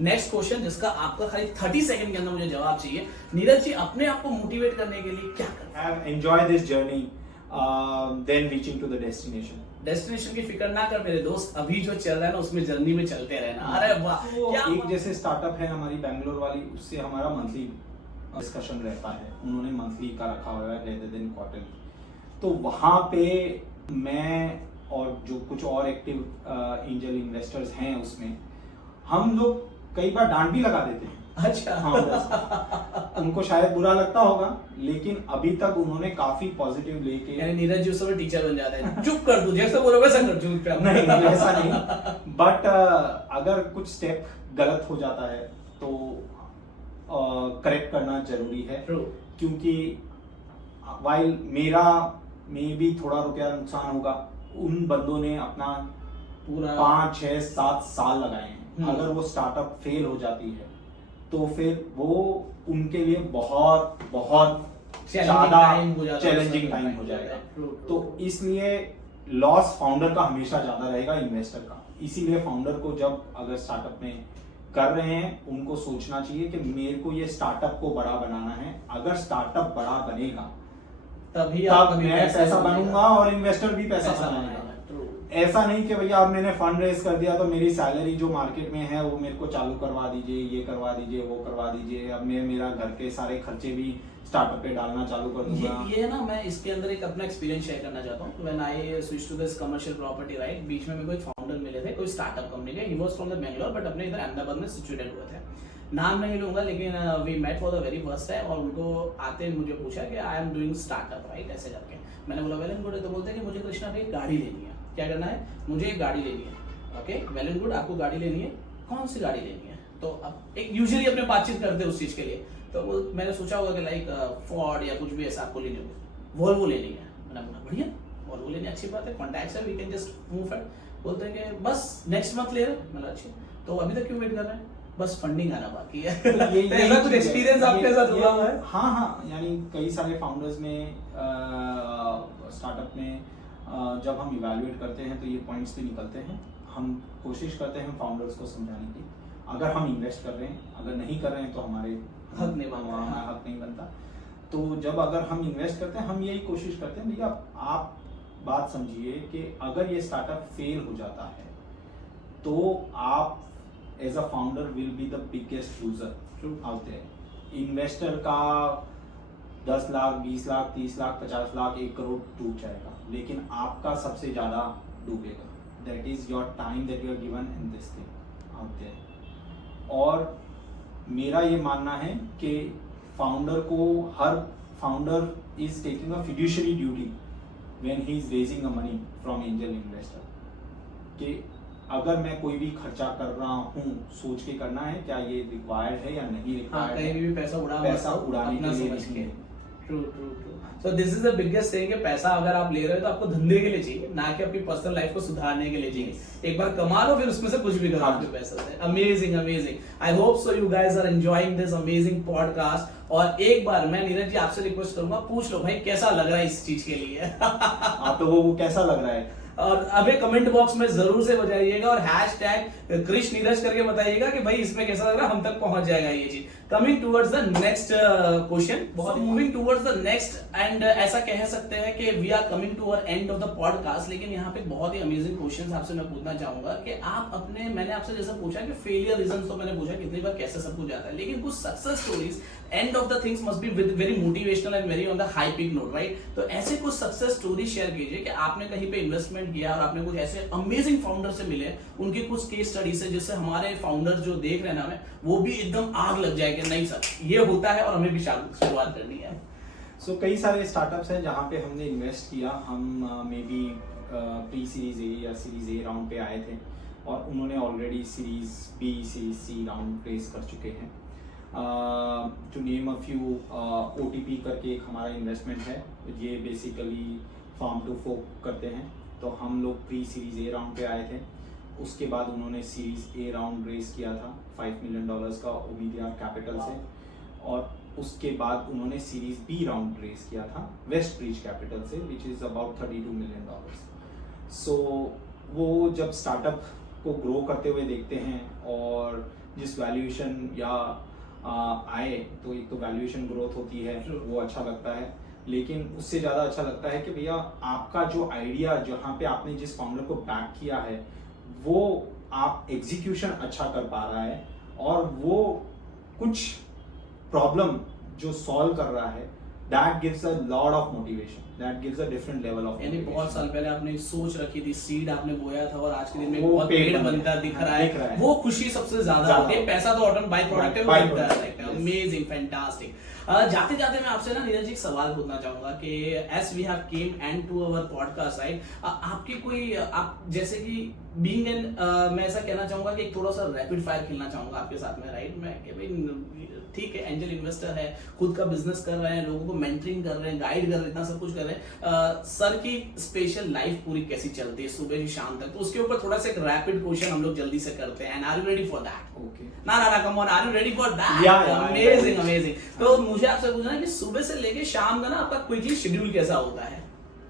Next question जिसका आपका खाली 30 सेकंड के अंदर मुझे जवाब चाहिए। नीरज जी, अपने आप को मोटिवेट करने के लिए क्या करते हैं? Enjoy this journey then reaching to the destination. Destination की फिक्र ना कर मेरे दोस्त, अभी जो चल रहा है ना उसमें जर्नी में चलते रहना। अरे वाह, क्या एक जैसे स्टार्टअप है हमारी बैंगलोर वाली, उससे हमारा मंथली डिस्कशन रहता है, उन्होंने मंथली का रखा हुआ है रेदर देन क्वार्टरली। तो वहां पे मैं और जो कुछ और एक्टिव एंजल इन्वेस्टर्स हैं उसमें, हम लोग कई बार डांट भी लगा देते हैं। अच्छा। हाँ, उनको शायद बुरा लगता होगा, लेकिन अभी तक उन्होंने काफी पॉजिटिव लेके। यानी नीरज जी उस समय टीचर बन जाते हैं, चुप कर तू, जैसे बोलो वैसा कर, चुप कर। नहीं, ऐसा नहीं, बट अगर कुछ स्टेप गलत हो जाता है तो करेक्ट करना जरूरी है। क्योंकि वाइल मेरा में भी थोड़ा रुपया नुकसान होगा, उन बंदों ने अपना पूरा 5, 6, 7 साल लगाए हैं। अगर वो स्टार्टअप फेल हो जाती है तो फिर वो उनके लिए बहुत बहुत ज्यादा चैलेंजिंग टाइम हो जाएगा। तो इसलिए लॉस फाउंडर का हमेशा ज्यादा रहेगा इन्वेस्टर का। इसीलिए फाउंडर को जब अगर स्टार्टअप में कर रहे हैं, उनको सोचना चाहिए कि मेरे को ये स्टार्टअप को बड़ा बनाना है। अगर स्टार्टअप बड़ा बनेगा तब मैं पैसा बनूंगा और इन्वेस्टर भी पैसा बनाएगा। ऐसा नहीं कि भैया अब मैंने फंड रेज कर दिया तो मेरी सैलरी जो मार्केट में है वो मेरे को चालू करवा दीजिए, ये करवा दीजिए, वो करवा दीजिए, अब मैं मेरा घर के सारे खर्चे भी स्टार्टअप पे डालना चालू कर दूंगा। ये ना, मैं इसके अंदर एक अपना एक्सपीरियंस शेयर करना चाहता हूँ। When I switch to this commercial property, right, बीच में मेरे को एक फाउंडर मिले थे कोई स्टार्टअप कंपनी के। He was from the Bangalore but अपने इधर अहमदाबाद में सिचुएटेड हुए थे। नाम नहीं लूंगा, लेकिन we met for the very first time और उनको आते मुझे पूछा कि I am doing startup, right, ऐसे करके। मैंने बोला वेल एंड गुड है। तो बोलते हैं कि मुझे कृष्णा भाई गाड़ी लेनी है। क्या करना है? मुझे एक गाड़ी लेनी है। ओके, वेल एंड गुड, आपको गाड़ी लेनी है, कौन सी गाड़ी लेनी है? तो अब एक यूजुअली अपने बातचीत करते हैं उस चीज के लिए। तो वो मैंने सोचा होगा कि लाइक फोर्ड या कुछ भी ऐसा आपको लेनी होगी। वोल्वो लेनी है। मैंने बोला बढ़िया, वोल्वो लेनी अच्छी बात है, कॉन्टैक्ट्स है, we can just move it. बोलते हैं कि बस नेक्स्ट मंथ ले रहे। मैंने अच्छा, तो अभी तक क्यों वेट कर रहे हैं? बस फंडिंग आना बाकी है। ऐसा कुछ एक्सपीरियंस आपके साथ हुआ है? हाँ, यानी कई सारे फाउंडर्स में स्टार्टअप में जब हम इवैल्यूएट करते हैं तो ये पॉइंट्स भी निकलते हैं। हम कोशिश करते हैं फाउंडर्स को समझाने की, अगर हम इन्वेस्ट कर रहे हैं, अगर नहीं कर रहे हैं तो हमारे हक नहीं बनता। तो जब अगर हम इन्वेस्ट करते हैं, हम यही कोशिश करते हैं, भैया आप बात समझिए कि अगर ये स्टार्टअप फेल हो जाता है तो आप as a founder will be the biggest loser out there. Investor का 10 लाख, 20 लाख, 30 लाख, 50 लाख, 1 करोड़ डूब जाएगा, लेकिन आपका सबसे ज्यादा डूबेगा। That is your time that you are given in this thing out there. और मेरा ये मानना है कि फाउंडर को, हर founder is taking a fiduciary duty when he is raising a money from angel investor, कि अगर मैं कोई भी खर्चा कर रहा हूँ सोच के करना है, क्या ये रिक्वायर्ड है या नहीं रिक्वायर्ड है। कहीं भी पैसा उड़ाने के लिए नहीं। True. So this is the biggest thing, कि पैसा अगर आप ले रहे हो तो आपको धंधे के लिए चाहिए, ना कि अपनी पर्सनल लाइफ को सुधारने के लिए चाहिए। एक बार कमा लो, फिर उसमें से कुछ भी करो आपके पैसे से। Amazing. I hope so you guys are enjoying this amazing podcast. और एक बार मैं नीरज जी आपसे रिक्वेस्ट करूंगा, पूछ लो भाई कैसा लग रहा है इस चीज के लिए। तो वो कैसा लग रहा है, और अभी कमेंट बॉक्स में जरूर से बताइएगा और हैशटैग कृष नीरज करके बताइएगा कि भाई इसमें कैसा लग रहा है, हम तक पहुंच जाएगा ये चीज। Coming towards the next question, बहुत moving towards the next end ऐसा कह सकते हैं कि we are coming to our end of the podcast. लेकिन यहाँ पे बहुत ही अमेजिंग क्वेश्चन आपसे मैं पूछना चाहूंगा कि आप अपने, मैंने आपसे जैसा पूछा कि फेलियर रीजन, तो मैंने पूछा कितनी बार कैसे सब कुछ जाता है, लेकिन कुछ success stories and of the things must be with very motivational and very on the high peak note, right. तो ऐसे कुछ सक्सेस स्टोरी शेयर कीजिए कि आपने कहीं पे इन्वेस्टमेंट किया और आपने कुछ ऐसे अमेजिंग फाउंडर से मिले, उनकी कुछ केस स्टडी से, जिससे हमारे फाउंडर जो देख रहे हैं ना हमें, वो भी एकदम आग लग जाए कि नहीं सर ये होता है और हमें भी शुरुआत करनी है। सो कई सारे स्टार्टअप्स हैं जहाँ पे हमने इन्वेस्ट किया। हम maybe pre series A या सीरीज ए राउंड पे आए थे और उन्होंने already series B, series C round raise कर चुके हैं। To name a few, OTP करके एक हमारा इन्वेस्टमेंट है, ये बेसिकली फार्म टू फोक करते हैं। तो हम लोग प्री सीरीज ए राउंड पे आए थे, उसके बाद उन्होंने सीरीज ए राउंड रेस किया था $5 मिलियन का ओबीडीआर कैपिटल से, और उसके बाद उन्होंने सीरीज बी राउंड रेस किया था वेस्ट ब्रिज कैपिटल से, विच इज अबाउट $32 मिलियन। सो वो जब स्टार्टअप को ग्रो करते हुए देखते हैं और जिस वैल्यूएशन या आए, तो एक तो वैल्यूएशन ग्रोथ होती है, वो अच्छा लगता है, लेकिन उससे ज़्यादा अच्छा लगता है कि भैया आपका जो आइडिया, जहाँ पे आपने जिस फाउंडर को बैक किया है, वो आप एग्जीक्यूशन अच्छा कर पा रहा है, और वो कुछ प्रॉब्लम जो सॉल्व कर रहा है, that gives a lot of motivation, that gives a different level of यानी बहुत साल पहले आपने एक सोच रखी थी, सीड आपने बोया था और आज के दिन में वो बहुत पेड़ पेड़ बन बनता गया, दिख रहा है, वो खुशी सबसे ज्यादा होती है। पैसा तो ऑटोमेटिक बाय प्रोडक्ट है, वो By बनता product, है। yes. Amazing, fantastic. जाते जाते मैं आपसे ना नीरज जी एक सवाल पूछना चाहूंगा कि as we have came end to our podcast right, आपकी कोई आप जैसे कि बीइंग एन मैं ऐसा कहना चाहूंगा कि एक थोड़ा सा रैपिड फायर खेलना चाहूंगा आपके साथ में राइट। मैं कि भाई ठीक है, एंजल इन्वेस्टर है, खुद का बिजनेस कर रहे हैं, लोगों को मेंटरिंग कर रहे हैं, गाइड कर रहे हैं, इतना सब कुछ कर रहे हैं। सर की स्पेशल लाइफ पूरी कैसी चलती है सुबह से शाम तक, तो उसके ऊपर थोड़ा सा एक रैपिड क्वेश्चन हम लोग जल्दी से करते हैं। And are you ready for that? Okay, ना come on, are you ready for that? Yeah, amazing amazing. तो मुझे आपसे पूछना है कि सुबह से लेके शाम का ना आपका क्विकली शेड्यूल कैसा होता है?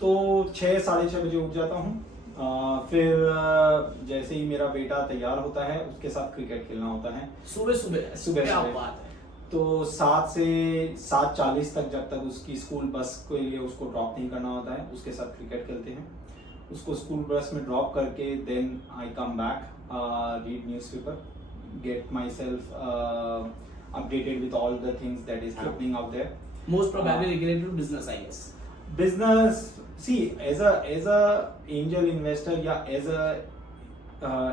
तो 6-6:30 बजे उठ जाता हूँ, फिर जैसे ही मेरा बेटा तैयार होता है, उसके साथ क्रिकेट खेलना होता है सुबह सुबह सुबह क्या सुबह। बात है। तो 7 से 7:40 तक, जब तक उसकी स्कूल बस के लिए उसको ड्रॉप नहीं करना होता है, उसके साथ क्रिकेट खेलते हैं। उसको स्कूल बस में ड्रॉप करके then I come back, read newspaper, get myself updated with all the things that is happening out there. Most probably related to business I guess. Business, see, as a angel investor, yeah, as a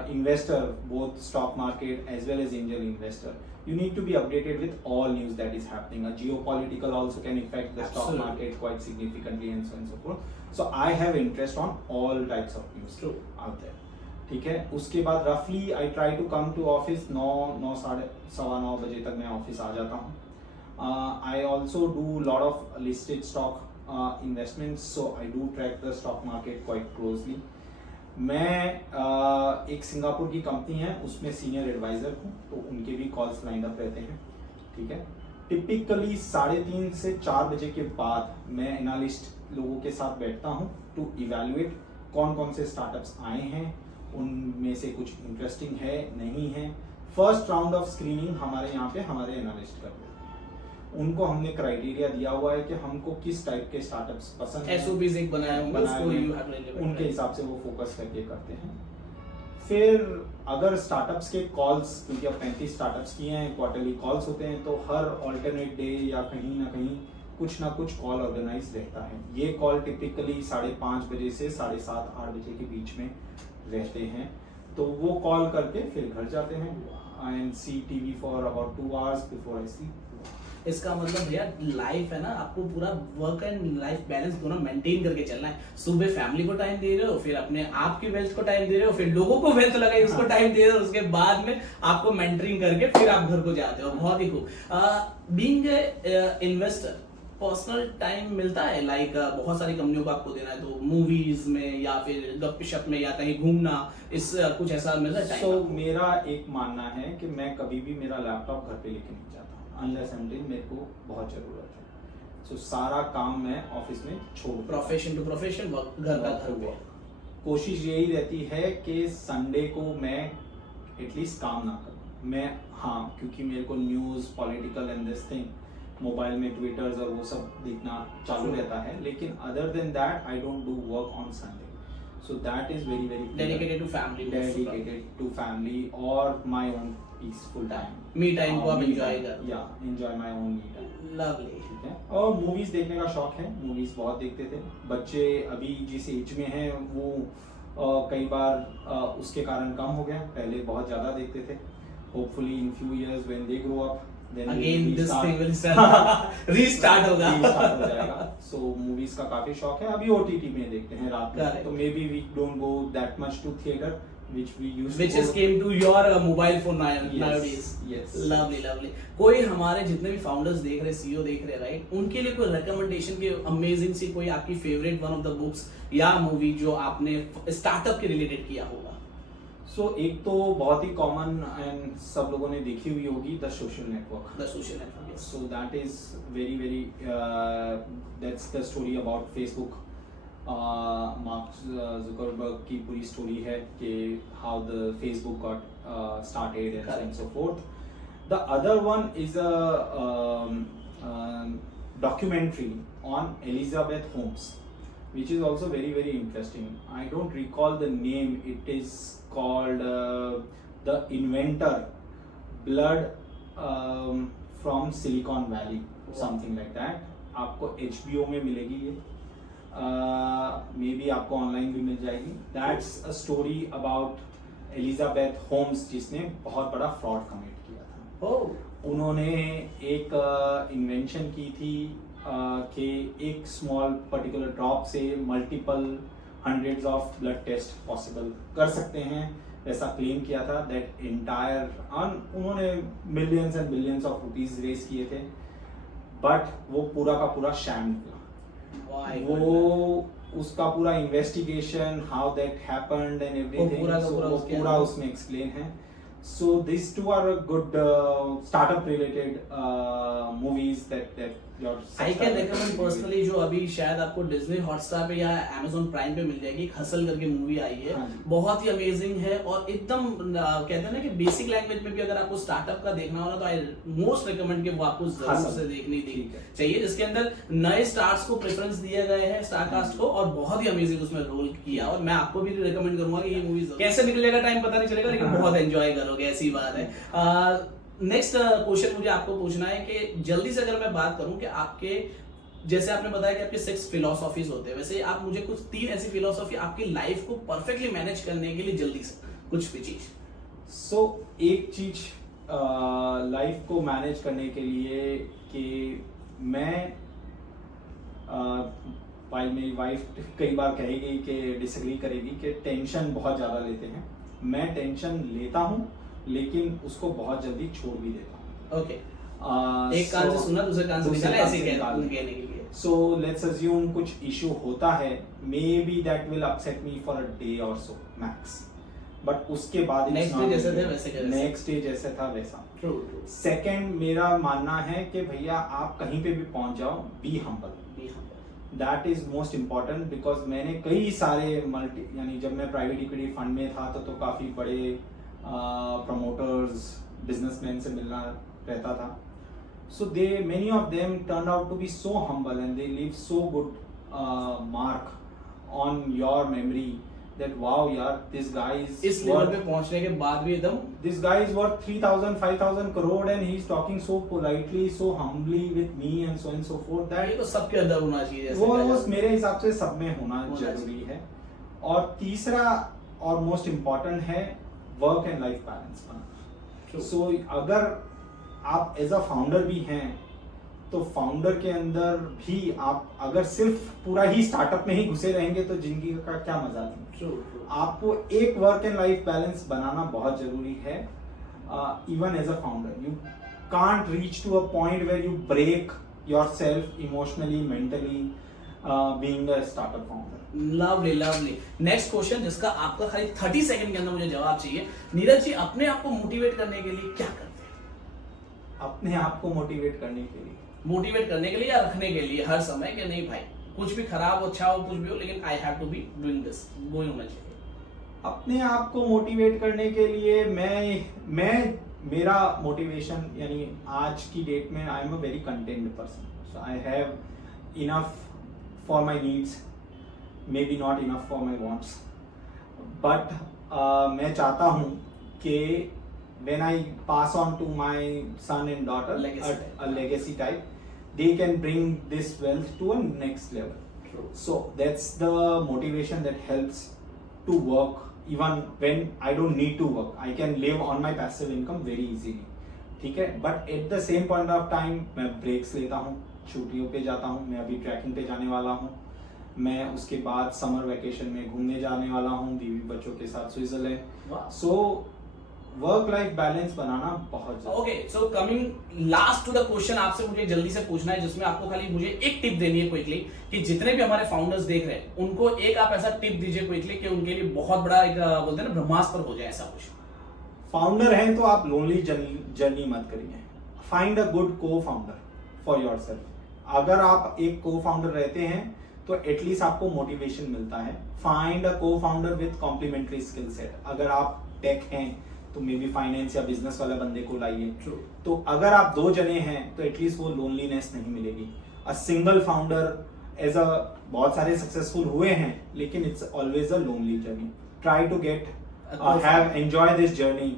investor, both stock market as well as angel investor, you need to be updated with all news that is happening. A geopolitical also can affect the stock Absolutely. market quite significantly, and so on and so forth. So I have interest on all types of news True. out there. ठीक है, उसके बाद रफली I try to come to office 9 सवा 9 बजे तक मैं office आ जाता हूँ। I also do lot of listed stock investments, so I do track the stock market quite closely. मैं एक सिंगापुर की कंपनी है, उसमें सीनियर एडवाइजर हूँ, तो उनके भी कॉल्स लाइन अप रहते हैं। ठीक है, टिपिकली 3:30 से 4 बजे के बाद मैं एनालिस्ट लोगों के साथ बैठता हूँ टू इवेल्युएट कौन कौन से स्टार्टअप्स आए हैं, उनमें से कुछ इंटरेस्टिंग है नहीं है। फर्स्ट राउंड ऑफ स्क्रीनिंग हमारे यहाँ पे हमारे एनालिस्ट करते हैं। उनको हमने क्राइटेरिया दिया हुआ है कि हमको किस टाइप के स्टार्टअप्स पसंद हैं, एसओपीज एक बनाया होगा, उसको यू हैव रिलेवेंट, उनके हिसाब से वो फोकस करके करते हैं। फिर अगर स्टार्टअप्स के कॉल्स, क्योंकि अब 35 स्टार्टअप्स किए हैं, क्वार्टरली कॉल्स होते हैं, तो हर ऑल्टरनेट डे या कहीं ना कहीं कुछ ना कुछ कॉल ऑर्गेनाइज रहता है। ये कॉल टिपिकली 5:30 बजे से 7:30-8 बजे के बीच में रहते हैं, तो वो कॉल करके फिर घर जाते हैं and see TV for about 2 hours before I sleep. इसका मतलब भैया लाइफ है ना, आपको पूरा वर्क एंड लाइफ बैलेंस दोनों मेंटेन करके चलना है। सुबह फैमिली को टाइम दे रहे हो, फिर अपने आप की वेल्थ को टाइम दे रहे हो, फिर लोगों को वेल्थ लगाई उसको टाइम दे रहे हो, उसके बाद में आपको मेंटरिंग करके फिर आप घर को जाते हो। बहुत ही खूब। बीइंग इन्वेस्टर पर्सनल टाइम मिलता है, लाइक बहुत सारी कंपनियों को आपको देना है, तो मूवीज में या फिर गपशप में या कहीं घूमना, इस कुछ ऐसा मिलता है टाइम? So, मेरा एक मानना है कि मैं कभी भी मेरा लैपटॉप घर पे लेके नहीं जाता अनलेस अनटिल मेरे को बहुत जरूरत है। सो सारा काम मैं ऑफिस में छोड़ देता हूं। प्रोफेशन टू प्रोफेशन, वर्क घर का घर पे। कोशिश यही रहती है कि संडे को मैं एटलीस्ट काम ना करूं। मैं हाँ, क्योंकि मेरे को news, political and this thing, mobile में ट्विटर्स और वो सब देखना चालू रहता है, लेकिन other than that I don't do work on Sunday. So that is very dedicated to family, dedicated to family or my own peaceful time, me time को आप enjoy कर, enjoy my own me time, lovely। ठीक है। और movies देखने का शौक है, मूवीज बहुत देखते थे। बच्चे अभी जिस एज में हैं वो कई बार उसके कारण कम हो गया, पहले बहुत ज्यादा देखते थे। Hopefully in few years when they grow up Again this thing will start restart होगा। restart हो जाएगा। So मूवीज का काफी शौक है। अभी OTT में देखते हैं रात में, तो maybe we don't go that much to theater which we used to, which has came to your mobile phone nowadays। Yes, lovely lovely। कोई हमारे जितने भी फाउंडर्स देख रहे, सीईओ देख रहे, राइट, उनके लिए कोई रिकमेंडेशन की अमेजिंग सी कोई आपकी favourite one of the books या मूवी जो आपने स्टार्टअप के रिलेटेड किया होगा? सो एक तो बहुत ही कॉमन एंड सब लोगों ने देखी हुई होगी, the social network. The social network, so that is very that's the story about Facebook mark Zuckerberg की पूरी स्टोरी है कि how the Facebook got started and so fourth. The other one is a documentary on Elizabeth Holmes, which is also very very interesting. I don't recall the name. It is called The Inventor, Blood from Silicon Valley, something like that. आपको HBO में मिलेगी ये, may be आपको online भी मिल जाएगी. That's a story about Elizabeth Holmes जिसने बहुत बड़ा फ्रॉड कमिट किया था. उन्होंने एक इन्वेंशन की थी कि एक स्मॉल पर्टिकुलर ड्रॉप से multiple hundreds of blood test possible कर सकते हैं, ऐसा क्लेम किया था. दैट एंटायर उन्होंने millions and billions of rupees raise किए थे, बट वो पूरा का पूरा शैम निकला. वो उसका पूरा investigation, how that happened and everything, पूरा उसमें एक्सप्लेन है. So these two are a good startup related movies that your I can recommend personally. जो अभी शायद आपको डिज्नी हॉटस्टार पे या Amazon प्राइम पे मिल जाएगी, हसल करके मूवी आई है. बहुत ही अमेजिंग है और एकदम कहते हैं ना कि बेसिक लैंग्वेज में भी अगर आपको स्टार्टअप का देखना हो ना तो आई मोस्ट रिकमेंड कि वो आपको जरूर से देखनी चाहिए, जिसके अंदर नए स्टार्स को प्रेफरेंस दिया गया है, स्टारकास्ट को, और बहुत ही अमेजिंग उसमें रोल किया. और मैं आपको भी रिकमेंड करूंगा कि ये मूवी कैसे निकलेगा टाइम पता नहीं चलेगा, लेकिन बहुत एंजॉय करोगे, ऐसी बात है. नेक्स्ट क्वेश्चन मुझे आपको पूछना है कि जल्दी से अगर मैं बात करूं कि आपके, जैसे आपने बताया कि आपके 6 फिलोसॉफीज होते हैं, वैसे आप मुझे कुछ 3 ऐसी फिलोसॉफी आपकी लाइफ को परफेक्टली मैनेज करने के लिए जल्दी से कुछ भी चीज. सो एक चीज लाइफ को मैनेज करने के लिए कि मैं वाइल मेरी वाइफ कई बार कहेगी कि डिसएग्री करेगी कि टेंशन बहुत ज़्यादा लेते हैं. मैं टेंशन लेता हूँ लेकिन उसको बहुत जल्दी छोड़ भी देता हूँ. ओके. एक कान से सुना दूसरे कान से निकाला, ऐसे कहने के लिए. सो लेट्स अज्यूम कुछ इशू होता है, may be that will upset me for a day और सो मैक्स, बट उसके बाद नेक्स्ट डे जैसे थे वैसे, नेक्स्ट डे जैसे था वैसा. ट्रू. सेकंड, मेरा मानना है कि भैया आप कहीं पे भी पहुंच जाओ, be humble. That is most important. Because मैंने कई सारे यानी जब मैं प्राइवेट इक्विटी फंड में था तो काफी बड़े प्रमोटर्स, बिजनेसमैन से मिलना रहता था. So they many of them turn out to be so humble and they leave so good mark on your memory that wow यार, दिस गाय इज इस लेवल पे पहुंचने के बाद भी एकदम, this guy is worth 3,000 5,000 crore and he is talking so politely, so humbly with me and so forth. That तो सबके अंदर होना चाहिए, वो मेरे हिसाब से सब में होना जरूरी है. और तीसरा और मोस्ट इम्पॉर्टेंट है वर्क एंड लाइफ बैलेंस बनाना. सो अगर आप एज अ फाउंडर भी हैं तो फाउंडर के अंदर भी आप अगर सिर्फ पूरा ही स्टार्टअप में ही घुसे रहेंगे तो जिंदगी का क्या मजा लेंगे. आपको एक वर्क एंड लाइफ बैलेंस बनाना बहुत जरूरी है. Even as a founder you can't reach to a point where you break yourself emotionally, mentally, being a startup founder. Lovely lovely. Next question जिसका आपका खाली 30 सेकंड के अंदर मुझे जवाब चाहिए. नीरज जी, अपने आप को मोटिवेट करने के लिए क्या करते हैं? अपने आप को मोटिवेट करने के लिए या रखने के लिए हर समय कि नहीं भाई कुछ भी खराब हो, अच्छा हो, कुछ भी हो, लेकिन I have to be doing this, वो ही होना चाहिए. अपने आप को मोटिवेट करने के लिए मैं मेरा मोटिवेशन यानी आज की डेट में I am a very content person. So I have enough for my needs, may be not enough for my wants, but मैं चाहता हूँ कि when I pass on to my son and daughter a legacy type, they can bring this wealth to a next level. True. So that's the motivation that helps to work even when I don't need to work. I can live on my passive income very easily. ठीक है, but at the same point of time मैं breaks लेता हूँ, छुट्टियों पे जाता हूँ. मैं अभी ट्रैकिंग पे जाने वाला हूँ, मैं उसके बाद समर वेकेशन में घूमने जाने वाला हूँ बीवी बच्चों के साथ Switzerland. So work life balance बनाना बहुत जरूरी. Okay, so coming last to the question, आपसे मुझे जल्दी से पूछना है जिसमें आपको खाली मुझे एक टिप देनी है क्विकली, कि जितने भी हमारे फाउंडर्स देख रहे हैं उनको एक आप ऐसा टिप दीजिए क्विकली कि उनके लिए बहुत बड़ा एक बोलते हैं ना ब्रह्मास्त्र हो जाए ऐसा कुछ. फाउंडर हैं तो आप लोनली जर्नी मत करिए. फाइंड अ गुड को फाउंडर फॉर योरसेल्फ. अगर आप एक को फाउंडर रहते हैं तो एटलीस्ट आपको मोटिवेशन मिलता है। Find a co founder with complementary skill set. अगर आप टेक हैं तो मे बी फाइनेंस या बिजनेस वाला बंदे को लाइए। तो अगर आप 2 जने हैं तो एटलीस्ट वो लोनलीनेस नहीं मिलेगी। A single founder as a बहुत सारे सक्सेसफुल हुए हैं, लेकिन it's always a lonely journey. Try to get have enjoy this journey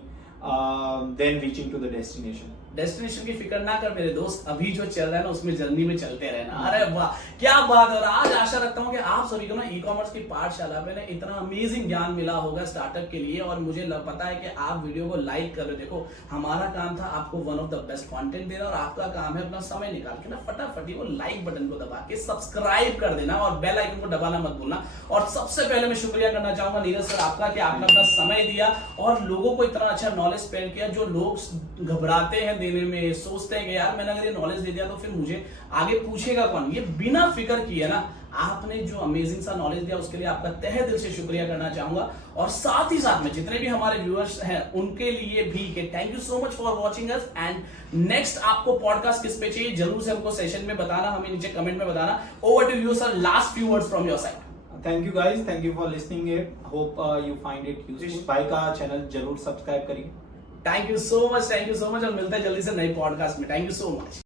then reaching to the destination की फिक्र ना कर मेरे दोस्त, अभी जो चल रहा है ना उसमें जर्नी में चलते रहना। अरे वाह क्या बात है। और आज आशा रखता हूँ कि आप सभी को ना ई कॉमर्स की पाठशाला पे ना इतना अमेजिंग ज्ञान मिला होगा स्टार्टअप के लिए। और मुझे पता है कि आप वीडियो को लाइक कर रहे हो। देखो हमारा काम था आपको one of the best content देना, और आपका काम है अपना समय निकाल के ना फटाफट वो लाइक बटन को दबा के सब्सक्राइब कर देना और बेल आइकन को दबाना मत भूलना। और सबसे पहले मैं शुक्रिया करना चाहूंगा नीरज सर आपका कि आपने अपना समय दिया और लोगों को इतना अच्छा नॉलेज स्पेंड किया। जो लोग घबराते हैं देने में, सोचते हैं कि यार मैंने अगर ये नॉलेज दे दिया तो फिर मुझे आगे पूछेगा कौन, ये बिना फिक्र किए ना आपने जो अमेजिंग सा नॉलेज दिया उसके लिए आपका तहे दिल से शुक्रिया करना चाहूंगा। और साथ ही साथ में जितने भी हमारे व्यूअर्स हैं उनके लिए भी कि thank you so much for watching us. And next आपको पॉडकास्ट किस पे चाहिए जरूर से हमको सेशन में बताना, हमें नीचे कमेंट में बताना। Over to you sir, last few words from your side. Thank you guys, thank you for listening it. Hope you find it useful. भाई का चैनल जरूर सब्सक्राइब करिए। थैंक यू सो मच और मिलते हैं जल्दी से नई पॉडकास्ट में। Thank you so much.